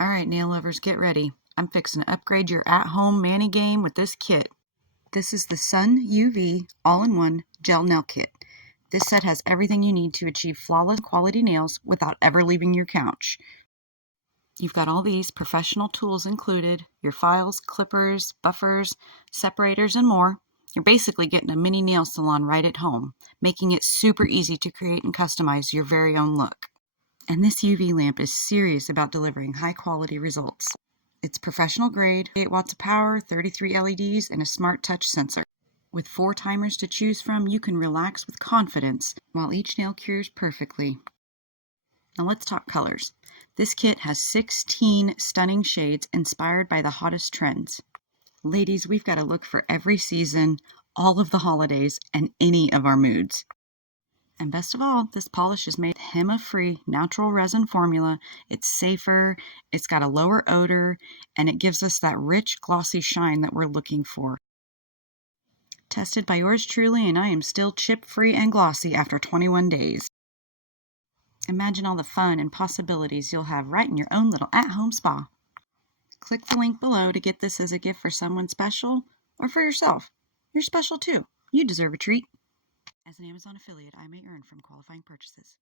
All right, nail lovers, get ready. I'm fixing to upgrade your at-home mani game with this kit. This is the SUNUV all-in-one gel nail kit. This set has everything you need to achieve flawless quality nails without ever leaving your couch. You've got all these professional tools included, your files, clippers, buffers, separators, and more. You're basically getting a mini nail salon right at home, making it super easy to create and customize your very own look. And this UV lamp is serious about delivering high-quality results. It's professional grade, 8 watts of power, 33 LEDs, and a smart touch sensor. With 4 timers to choose from, you can relax with confidence while each nail cures perfectly. Now let's talk colors. This kit has 16 stunning shades inspired by the hottest trends. Ladies, we've got a look for every season, all of the holidays, and any of our moods. And best of all, this polish is made HEMA-free natural resin formula. It's safer, it's got a lower odor, and it gives us that rich, glossy shine that we're looking for. Tested by yours truly, and I am still chip-free and glossy after 21 days. Imagine all the fun and possibilities you'll have right in your own little at-home spa. Click the link below to get this as a gift for someone special or for yourself. You're special too. You deserve a treat. As an Amazon affiliate, I may earn from qualifying purchases.